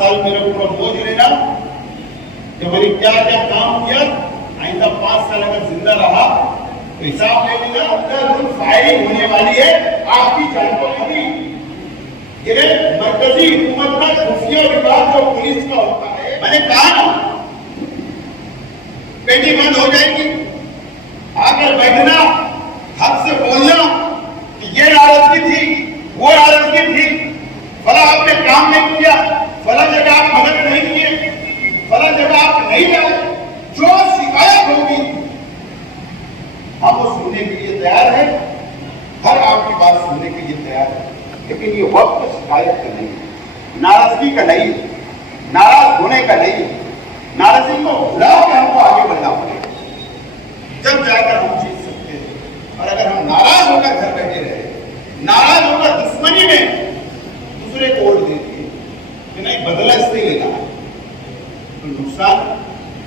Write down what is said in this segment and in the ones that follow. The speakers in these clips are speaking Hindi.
साल मेरे ऊपर बोझ लेना, जो मैंने क्या क्या काम किया, आइंदा 5 साल अगर जिंदा रहा तो हिसाब ले लेना, अंदर फायरिंग होने वाली है आपकी जान को कभी। ये मरकजी हुकूमत का खुफिया विभाग जो पुलिस का होता है, मैंने कहा ना पेटी बंद हो जाएगी, आकर बैठना, हक से बोलना कि ये नाराजगी थी, वो नाराजगी थी, फला आपने काम नहीं किया, फला जगह आप मदद नहीं किए, फला जगह आप नहीं लाए, जो शिकायत होगी हम वो सुनने के लिए तैयार है, हर आपकी बात सुनने के लिए तैयार है, लेकिन ये वक्त शिकायत का नहीं है, नाराजगी का नहीं, नाराज होने का नहीं, नाराजगी को भुला के हमको आगे बढ़ना पड़ेगा, जब जाकर हम जीत सकते हैं। और अगर हम नाराज होकर घर बैठे रहे, नाराज होकर दुश्मनी में दूसरे को वोट देते कि नहीं बदला इससे लेना है, तो नुकसान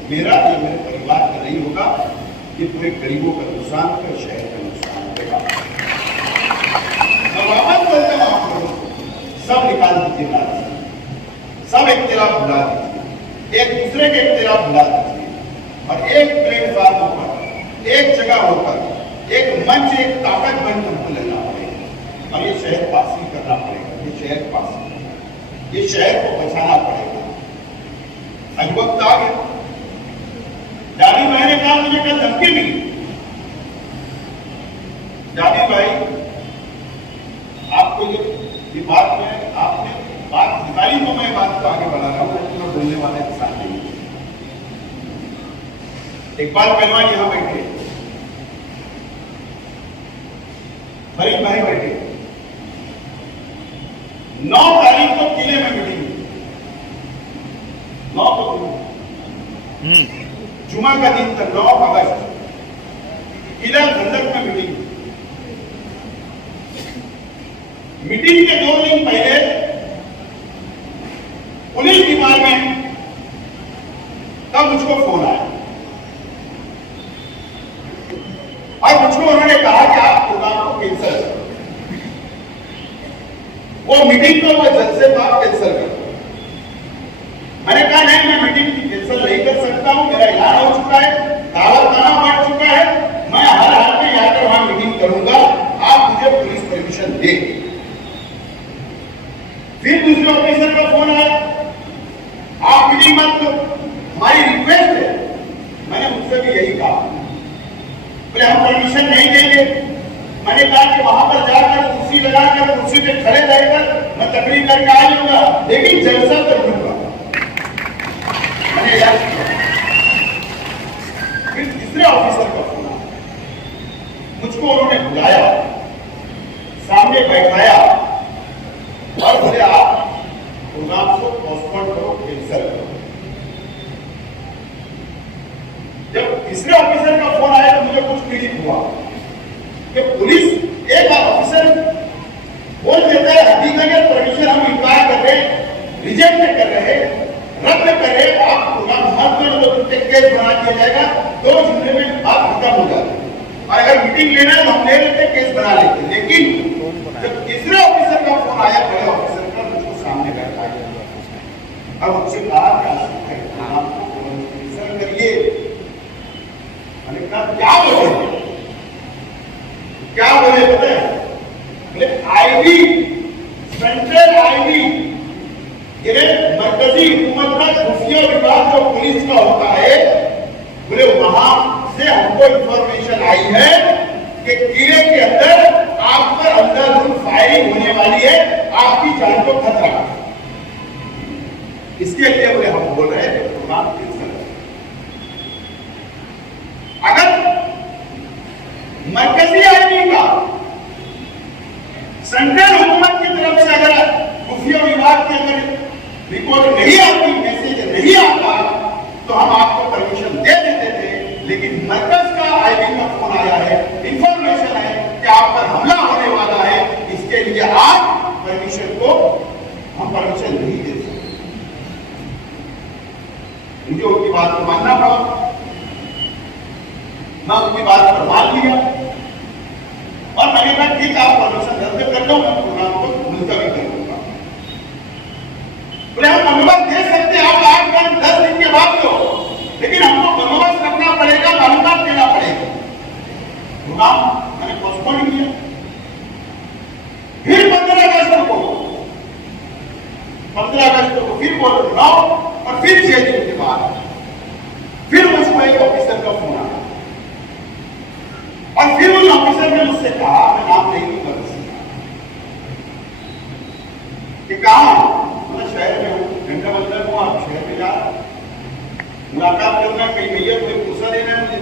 मेरा या मेरे परिवार का नहीं होगा, ये पूरे गरीबों का नुकसान होगा, शहर का नुकसान होगा। मैं वापस बोलता हूं आप लोगों को, सब निकाल दीजिए नाराजगी, सब इख्तिलाफ भुला दीजिए, एक दूसरे के इख्तिलाफ भुला दीजिए और एक प्लेटफॉर्म पर, एक जगह होकर, एक मंच, एक ताकत बन हमको लेना पड़ेगा और ये शहर पासी करना पड़ेगा, ये शहर पासी, ये शहर को बचाना पड़ेगा। आज वक्त आ गया, जानी भाई ने कहा मुझे कल धमकी मिली, जानी भाई आपको ये बात में आपने बात निकाली तो मैं बात को आगे बढ़ा रहा हूं, मैं बोलने वाले के साथ नहीं। इकबाल पहलवान यहां बैठे, फरीद भाई बैठे, 9 तारीख को किले में मीटिंग, 9 को जुमा का दिन तक, 9 अगस्त किला खंडक में मीटिंग। मीटिंग के 2 दिन पहले पुलिस डिपार्टमेंट का मुझको फोन आया और मुझको उन्होंने कहा कि आप प्रोग्राम को कैंसिल करो, वो मीटिंग को वो जज से आप कैंसिल करो। मैंने कहा नहीं, मैं मीटिंग कैंसिल नहीं कर सकता हूं, मेरा ऐलान हो चुका है, दावतनामा बढ़ चुका है, मैं हर हाल में जाकर वहां मीटिंग करूंगा, आप मुझे पुलिस परमिशन दे। फिर दूसरे ऑफिसर का फोन आया, आप मीटिंग मत करो, हमारी रिक्वेस्ट है। मैंने मुझसे भी यही कहा, बोले हम परमिशन नहीं देंगे। मैंने कहा कि वहां पर जाकर कुर्सी लगाकर कुर्सी पे खड़े रहकर मैं तकरीर करके आ जाऊंगा, लेकिन जलसा कर लूंगा, मैंने याद किया। फिर तीसरे ऑफिसर का फोन आया, मुझको उन्होंने बुलाया, सामने बैठाया और बोले आप प्रोग्राम को पोस्टपोन करो, कैंसिल करो। जब तीसरे ऑफिसर का फोन आया तो मुझे कुछ क्लिक हुआ कि पुलिस एक ऑफिसर बोल देता है हकीकत परमिशन हम इनकार कर रहे, रिजेक्ट कर रहे, रद्द कर रहे, आप प्रोग्राम मत करो तो केस बना दिया जाएगा, 2 जुमले में बात खत्म हो जाती है। और अगर मीटिंग लेना है तो हम ले लेते, केस बना लेते। लेकिन जब तीसरे ऑफिसर का फोन आया, बड़े ऑफिसर का, मुझको सामने बैठा अब मुझसे कहा करिए। मैंने कहा क्या बोले पता है? बोले आईबी, सेंट्रल आईबी, ये मरकजी हुकूमत का खुफिया विभाग जो पुलिस का होता है, बोले वहां से हमको इंफॉर्मेशन आई है कि किले के अंदर आप पर अंधाधुंध फायरिंग होने वाली है, आपकी जान को खतरा है। इसके लिए बोले हम बोल रहे हैं प्रोग्राम कैंसिल। अगर मरकजी आईबी का सेंट्रल हुकूमत की तरफ से अगर खुफिया विभाग के अगर रिपोर्ट नहीं आती, मैसेज नहीं आता, तो हम आपको परमिशन दे देते थे। लेकिन मरकज का आईबी का फोन आया है, इंफॉर्मेशन है कि आप पर हमला होने वाला है, इसके लिए आज परमिशन को हम परमिशन नहीं दे सकते। मुझे उनकी बात को मानना पड़ा, मैं उनकी बात पर मान लिया और मैंने कहा ठीक है, आप परमिशन रद्द कर लो, मैं प्रोग्राम को मुलतवी कर दूंगा। बोले हम अनुमति लेकिन हमको बंदोबस्त रखना पड़ेगा, मालूमात देना पड़ेगा। तो काम मैंने पोस्टपोन किया। फिर 15 अगस्त को फिर बोल बुलाओ और फिर 6 दिन के बाद फिर मुझको एक ऑफिसर का फोन आया और फिर उस ऑफिसर ने मुझसे कहा, मैं नाम नहीं लूंगा, कि कहा मैं शहर में हूँ, घंटा बंदर हूँ, आप शहर में जा मुलाकात करना, कहीं भैया कोई पूछा देना है मुझे।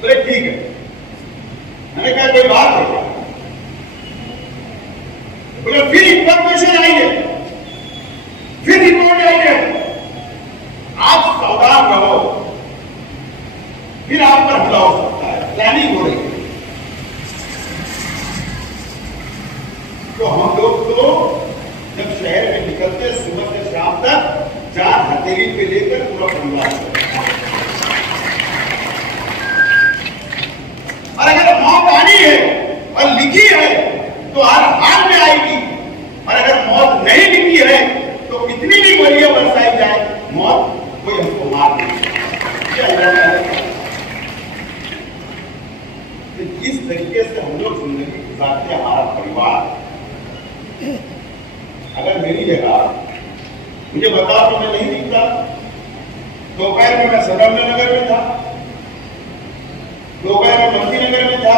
बोले ठीक है। मैंने कहा कोई बात है क्या? बोले फिर इंफॉर्मेशन आई है, फिर रिपोर्ट आई है, आप सावधान रहो, फिर आप पर हमला हो सकता है, प्लानिंग हो रही है। तो हम लोग तो जब शहर में निकलते सुबह से शाम तक 4 हथेली पे लेकर पूरा परिवार, और अगर मौत आनी है और लिखी है तो हर हाल में आएगी, और अगर मौत नहीं लिखी है तो कितनी भी गोलियां बरसाई जाए, मौत कोई हमको मार नहीं। इस तरीके से हम लोग जिंदगी गुजारते हैं, हमारा परिवार। अगर मेरी जगह मुझे बताओ तो मैं नहीं दिखता। दोपहर में मैं सदर नगर में था, दोपहर में मंत्री नगर में था,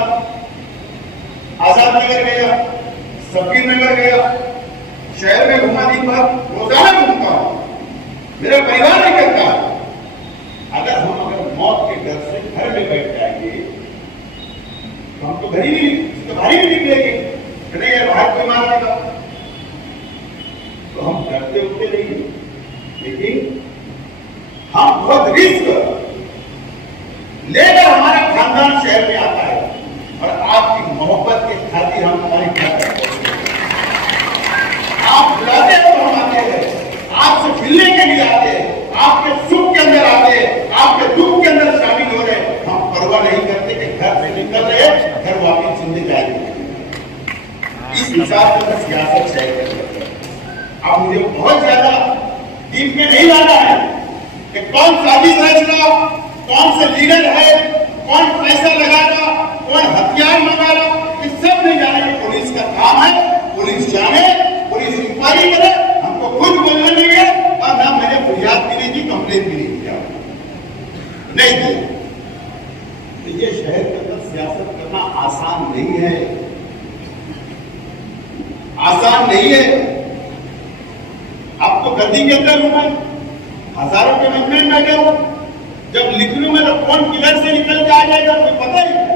आजाद नगर गया, सबकीर नगर गया, शहर में घुमा दिन भर, रोजाना घूमता हूं, मेरा परिवार निकलता है। अगर मौत के डर से घर में बैठ जाएंगे तो हम तो घर ही नहीं, बाहर ही नहीं निकलेंगे, नहीं यार बाहर कोई मार देगा, तो हम डरते उठते नहीं। लेकिन हम बहुत रिस्क लेकर हमारा खानदान शहर में आता है और आपकी मोहब्बत के खातिर हम हमारे घर करते हैं। आप बुलाते हैं तो हम आते हैं, आपसे मिलने के लिए आते हैं, आपके सुख के अंदर आते हैं, आपके दुख के अंदर शामिल हो रहे। हम परवाह नहीं करते कि घर से निकल रहे, घर वापिस जिंदगी जाएंगे। इस हिसाब से सियासत चाहिए। अब मुझे बहुत ज्यादा डीप में नहीं जाना है कि कौन साजिश रच रहा, कौन से लीडर है, कौन पैसा लगाना, कौन हथियार मंगाना, ये सब नहीं जाने। पुलिस का काम है, पुलिस जाने, पुलिस इंक्वायरी करे, हमको खुद बोलने नहीं है, और ना मैंने फरियाद भी नहीं की, कंप्लेन भी नहीं किया, नहीं किया। तो ये शहर के अंदर सियासत करना आसान नहीं है, आसान नहीं है। आप तो गद्दी के अंदर हूं, मैं हजारों के मजमे में बैठे हूं, जब लिख लूं मैं तो कौन किधर से निकल के आ जाएगा कोई पता ही नहीं।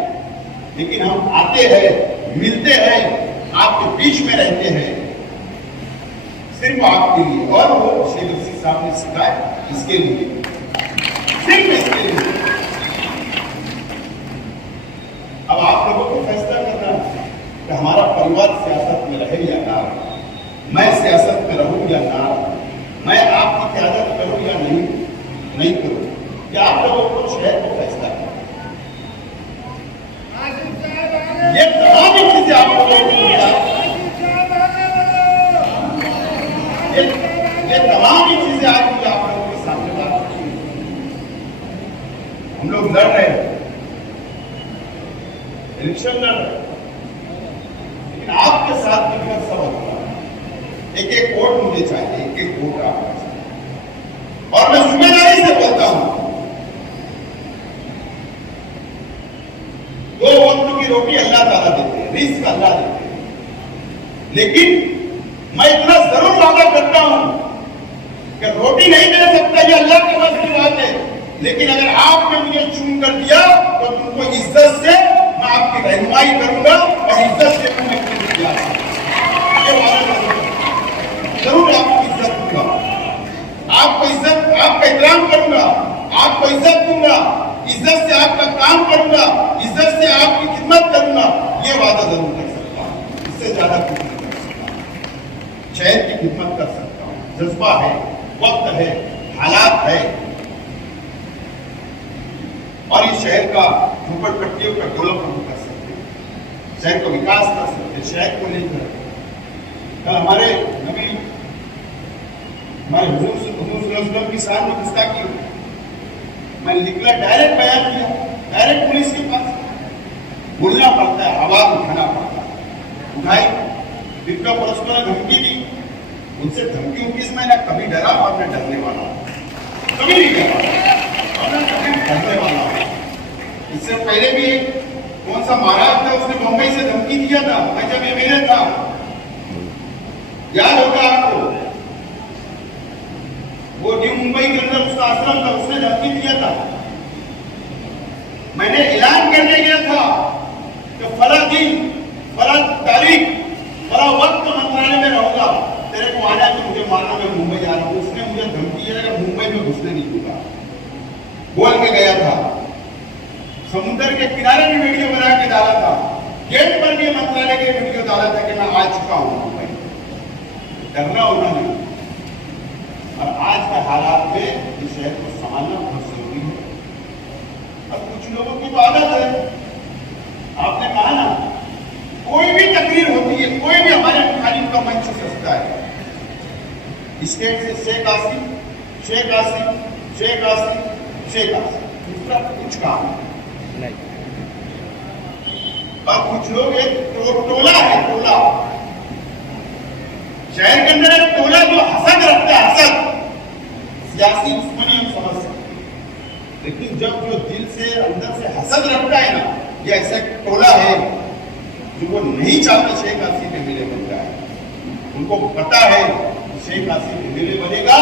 लेकिन हम आते हैं, मिलते हैं, आपके बीच में रहते हैं, सिर्फ आपके लिए, और वो शेख रशीद साहब ने सिखाया इसके लिए, सिर्फ इसके लिए। अब आप लोगों को फैसला करना है कि हमारा परिवार सियासत में रहे या ना, मैं सियासत में रहूं या ना, मैं आपकी क्यादत करूं या नहीं करूं, या आप लोगों को शहर को फैसला करना। ये तमाम चीजें आप लोगों को, ये तमाम चीजें आज मुझे आप लोगों के सामने बात करनी है। हम लोग लड़ रहे हैं, इलेक्शन लड़ रहे हैं, लेकिन आपके साथ मिलकर सब होगा। एक वोट मुझे चाहिए, एक वोट आपका चाहिए, और मैं जिम्मेदारी से बोलता हूं, 2 वक्त की रोटी अल्लाह ताला देते हैं, रिस्क अल्लाह देते हैं, लेकिन मैं इतना जरूर वादा करता हूं कि रोटी नहीं दे सकता, ये अल्लाह के बस की बात है, लेकिन अगर आपने मुझे चुन कर दिया तो तुमको इज्जत से मैं आपकी रहनुमाई करूंगा और इज्जत से मैं ये वादा जरूर आपको इज्जत दूंगा, आपको इज्जत, आपका इकराम करूंगा, आपको इज्जत दूंगा, इज्जत से आपका काम करूंगा, इज्जत से आपकी खिदमत करूंगा, ये वादा जरूर कर सकता हूं। इससे ज्यादा कुछ नहीं कर सकता। शहर की खिदमत कर सकता हूं, जज्बा है, वक्त है, हालात है, और इस शहर का झोपड़पट्टियों का डेवलपमेंट कर सकते हैं, शहर को विकास कर सकते हैं, शहर को लेकर कल हमारे नबी हमारे हुजूर की शान में गुस्ताखी हो। मैं निकला, डायरेक्ट बयान किया, डायरेक्ट पुलिस के पास बोलना पड़ता है, आवाज उठाना पड़ता है। उठाई, फिर का परस्पर धमकी दी। उनसे धमकी उनकी से मैं कभी डरा और मैं डरने वाला हूं, कभी नहीं डरा और मैं कभी डरने वाला हूं। इससे पहले भी कौन सा महाराज था, उसने बंबई से धमकी दिया था, मैं जब एमएलए था, याद होगा आपको, वो न्यू मुंबई के अंदर उसका आश्रम था, उसने धमकी दिया था। मैंने ऐलान करने गया था कि फला दिन, फला तारीख, फला वक्त मंत्रालय में रहूंगा, तेरे को आना है तो मुझे मारना, मैं मुंबई जा रहा हूं। उसने मुझे धमकी दिया कि मुंबई में घुसने नहीं दूंगा, बोल के गया था। समुद्र के किनारे भी वीडियो बना के डाला था, गेट पर भी मंत्रालय के वीडियो डाला था कि मैं आ चुका हूं मुंबई। डरना होना नहीं। और आज के हालात में इस शहर को संभालना बहुत जरूरी है। अब कुछ लोगों की तो आदत है, आपने कहा ना, कोई भी तकरीर होती है, कोई भी हमारे मुखालिफ का मंच सस्ता है, स्टेट से शेख आसिम, शेख आसिम, शेख आसिम, शेख आसिम, दूसरा कुछ काम नहीं। और कुछ लोग एक टोला है, टोला शहर के अंदर एक टोला जो हसद रखता है, हसद, सियासी दुश्मनी हम समझ सकते हैं, लेकिन जब जो दिल से अंदर से हसद रखता है ना, ये ऐसा टोला है जो वो नहीं चाहते शेख आसिम एमएलए बन जाए। उनको पता है शेख आसिम एमएलए बनेगा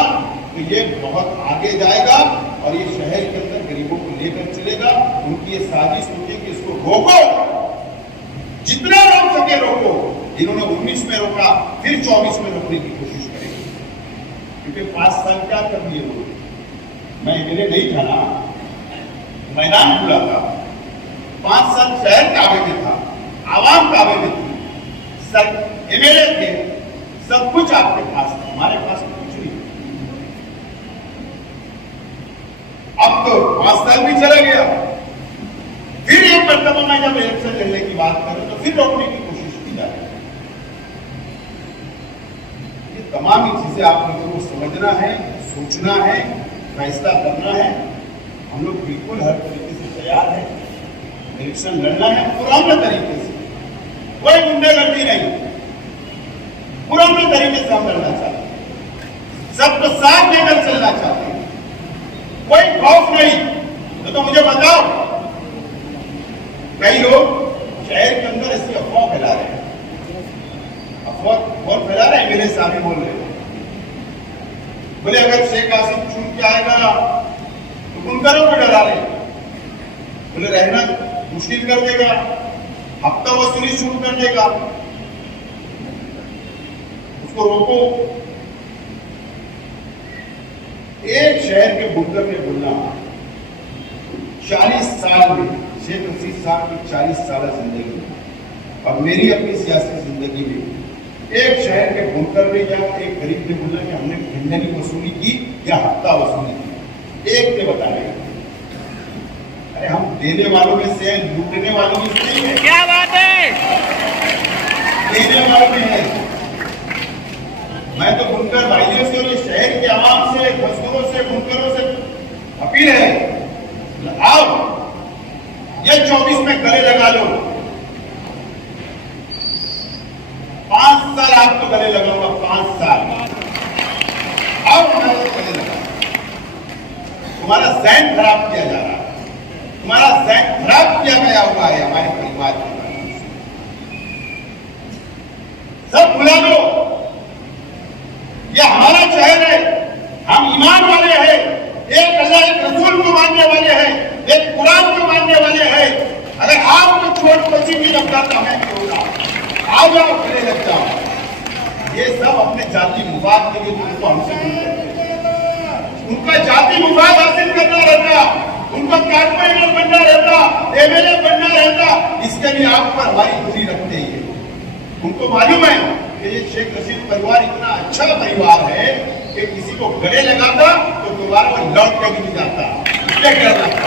तो ये बहुत आगे जाएगा और ये शहर के अंदर गरीबों को लेकर चलेगा। उनकी ये साजिश होती है कि इसको रोको, जितना रोक सके रोको। इन्होंने 19 में रोका, फिर 24 में रोकने की कोशिश करेंगे, क्योंकि 5 साल क्या कर दिए लोग। मैं एमएलए नहीं था ना, मैदान खुला था, 5 साल शहर काबे में था, आवाम काबे में थी, सब एमएलए थे, सब कुछ आपके पास था, हमारे पास कुछ नहीं। अब तो 5 साल भी चला गया, फिर एक मरतबा मैं जब इलेक्शन लड़ने की बात करूं तो फिर रोकने की कोशिश की जा रही है। ये तमाम ही चीजें आप लोगों को समझना है, सोचना है, फैसला करना है। हम लोग बिल्कुल हर तरीके से तैयार हैं, इलेक्शन लड़ना है पुराने तरीके से, कोई गुंडागर्दी नहीं, पुराने तरीके से हम लड़ना चाहते हैं, सबको साथ लेकर चलना चाहते हैं, कोई खौफ नहीं। तो मुझे बताओ, कई लोग शहर के अंदर ऐसी अफवाह फैला रहे हैं, अफवाह बहुत फैला रहे हैं, मेरे सामने बोल रहे हैं, बोले अगर शेख आसिम चुन के आएगा तो बुनकरों को डरा रहे, बोले रहना मुश्किल कर देगा, हफ्ता वसूली शुरू कर देगा, उसको रोको। एक शहर के बुनकर ने बोलना, 40 साल में शेख रशीद साहब की 40 साल जिंदगी और मेरी अपनी सियासी जिंदगी में एक शहर के बुनकर ने या एक गरीब ने बोला कि हमने खंडनी वसूली की या हफ्ता वसूली की, एक ने बताया। अरे हम देने वालों में से, लूटने वालों में से नहीं है। क्या बात है, देने वालों में है। मैं तो बुनकर भाइयों से और शहर के आवाम से, मजदूरों से, बुनकरों से अपील है, आओ ये 24 में गले लगा लो। 5 साल आपको गले लगाऊंगा, 5 साल आओ हमारे गले लगा। तुम्हारा जहन खराब किया जा रहा है, तुम्हारा जहन खराब किया गया हुआ है हमारे परिवार के बारे में। सब बुला लो, ये हमारा शहर है, हम ईमान वाले हैं, एक अल्लाह एक रसूल को मानने वाले हैं, एक कुरान को मानने वाले हैं। अगर आपको छोट बच्ची भी लगता तो हमें क्यों ना, आ जाओ खड़े लग जाओ। ये सब अपने जाति मुफाद के लिए उनको हमसे दूर करते हैं, उनका जाति मुफाद हासिल करना रहता, उनका कारपोरेटर बनना रहता, एमएलए बनना रहता, इसके लिए आप पर हमारी दूरी रखते हैं। उनको मालूम है कि ये शेख रशीद परिवार इतना अच्छा परिवार है कि किसी को गले लगाता तो दोबारा वो लौट के भी नहीं जाता, इसलिए डर लगता,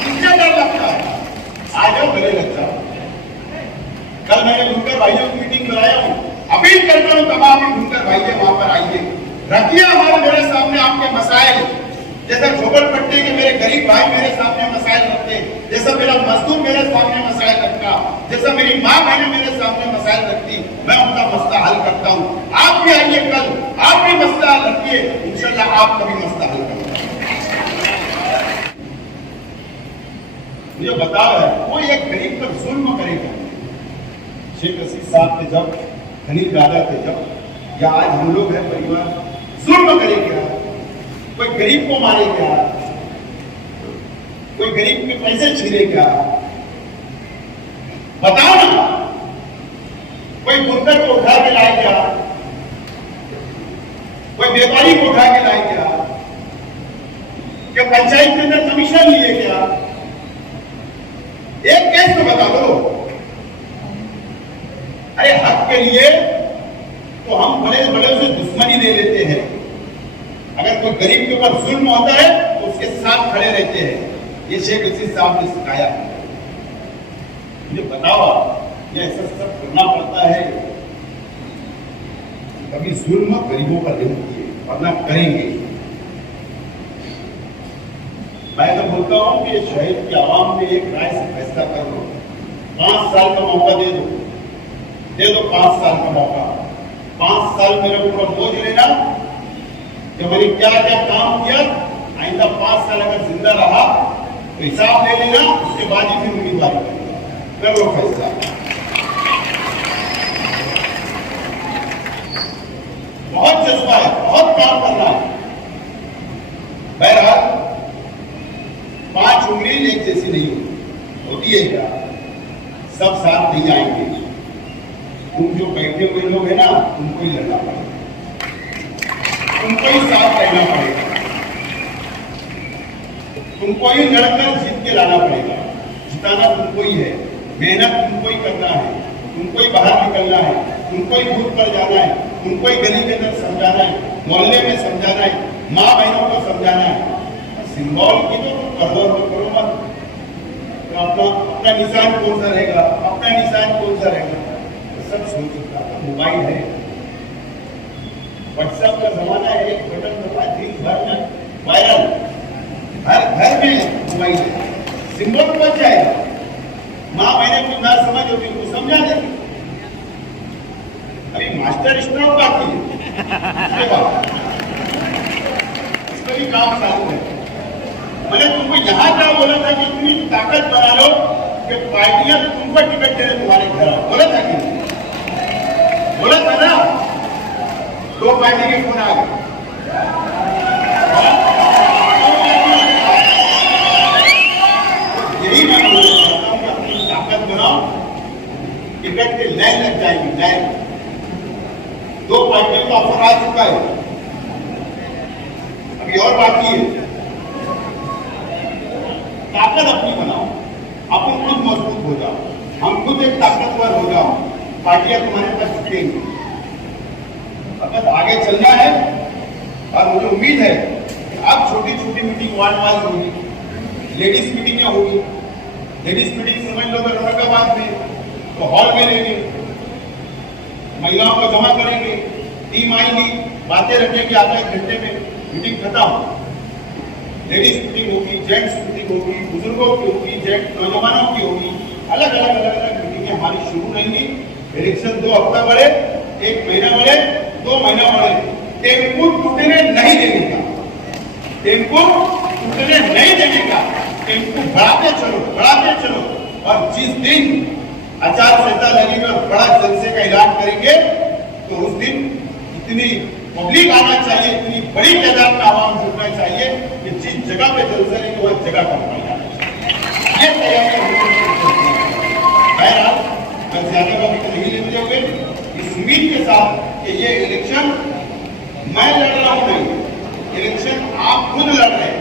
इसलिए डर लगता। आ जाओ गले लग जाओ। कल मैंने बुनकर भाइयों की मीटिंग बुलाया हूँ, अपील करता हूँ तमाम बुनकर भाइयों वहां पर आइए, रखिए हमारे मेरे सामने आपके मसाइल, जैसा झोपड़पट्टी के मेरे गरीब भाई मेरे सामने मसाइल रखते, जैसा मेरा मजदूर मेरे सामने मसाइल रखता, जैसा मेरी माँ बहनें मेरे सामने मसाइल रखती, मैं उनका मसला हल करता हूँ। आप भी आइए कल, आप भी मसला हल रखिए, इंशाल्लाह आप कभी मसला हल करेंगे। मुझे बताओ है कोई एक गरीब पर जुल्म करेगा? शेख रशीद साहब थे जब, खनीज दादा थे जब, या आज हम लोग हैं परिवार, जुल्म करे क्या? कोई गरीब को मारे क्या? कोई गरीब के पैसे छीने क्या? बताओ ना। कोई बुनकर को उठा के लाए क्या? कोई व्यापारी को उठा के लाए क्या? क्या पंचायत के अंदर कमीशन लिए क्या? एक केस तो बता दो। अरे हक के लिए तो हम बड़े बड़े से दुश्मनी ले लेते हैं, अगर कोई गरीब के ऊपर जुल्म होता है तो उसके साथ खड़े रहते हैं। ये शेख रशीद साहब ने सिखाया। मुझे बताओ ये ऐसा सब करना पड़ता है? कभी जुल्म गरीबों पर नहीं किए, वरना करेंगे। मैं तो बोलता हूं कि शहर की आवाम में एक राय से फैसला कर लो, 5 साल का मौका दे दो 5 साल का मौका। 5 साल मेरे ऊपर बोझ लेना कि मैंने क्या क्या काम किया, आइंदा 5 साल अगर जिंदा रहा तो हिसाब ले लेना, उसके बाद ही फिर उम्मीदवारी कर लो फैसला। बहुत जज्बा है, बहुत काम करना है। बहरहाल 5 उंगली एक जैसी नहीं होती है क्या? सब साथ नहीं आएंगे। तुम जो बैठे हुए लोग हैं ना, तुमको ही लड़ना पड़ेगा, तुमको ही साथ रहना पड़ेगा, तुमको ही लड़कर जीत के लाना पड़ेगा। जिताना तुमको ही है, मेहनत तुमको ही करना है, तुमको ही बाहर निकलना है, तुमको ही बूथ पर जाना है, तुमको ही गली के अंदर समझाना है, मोहल्ले में समझाना है, माँ बहनों को समझाना है। सिंबल की तो करो मत, तो अपना निशान कौन सा रहेगा, अपना निशान कौन सा रहेगा, सब सोच सकता है। मोबाइल है, व्हाट्सएप का जमाना है, एक बटन दबाए दिन भर में वायरल, हर घर में मोबाइल है, सिंबल पहुंच जाएगा। माँ बहने को ना समझ होती उनको समझा देती। अभी मास्टर स्ट्रोक बाकी है, इसका भी काम चालू है। मैंने तुमको यहाँ क्या बोला था कि इतनी ताकत बना लो कि पार्टियां तुमको टिकट दे दे तुम्हारे घर, बोला था कि बोला था ना? 2 पार्टी के फोन आ गए, यही मैं बोलना चाहता हूँ कि अपनी ताकत बनाओ, टिकट की लाइन लग जाएगी, लाइन। 2 पार्टियों का ऑफर आ चुका है, अभी और बाकी है। ताकत अपनी बनाओ, अपन खुद मजबूत हो जाओ, हम खुद एक ताकतवर हो जाओ, पार्टियां तुम्हारे पास झुकेंगी। अगर आगे चलना है, और मुझे उम्मीद है कि अब छोटी छोटी मीटिंग वार्ड वाइज होगी, लेडीज मीटिंगें होगी। लेडीज मीटिंग समझ लो अगर औरंगाबाद में तो हॉल में लेंगे, महिलाओं को जमा करेंगे, टीम आएंगी, बातें रखेंगे, आधा 1 घंटे में मीटिंग खत्म। लेडीज मीटिंग होगी, जेंट्स मीटिंग होगी, बुजुर्गों की होगी, जेंट्स नौजवानों की होगी, अलग अलग मीटिंगें हमारी शुरू रहेंगी। इलेक्शन 2 हफ्ता बढ़े, 1 महीना बढ़े, 2 महीना बढ़े, टेम्पो टूटने नहीं देने का, टेम्पो टूटने नहीं देने का, टेम्पो बढ़ाते चलो। और जिस दिन आचार संहिता लगेगी और बड़ा जलसे का ऐलान करेंगे तो उस दिन इतनी पब्लिक आना चाहिए, इतनी बड़ी तादाद में आवाम जुड़ना चाहिए कि जिस जगह पे जलसा है वह जगह पर पाया ये तैयारी। बहरहाल मैं ज्यादा वक्त नहीं लेते हुए इस उम्मीद के साथ कि ये इलेक्शन मैं लड़ रहा हूं नहीं, इलेक्शन आप खुद लड़ रहे हैं।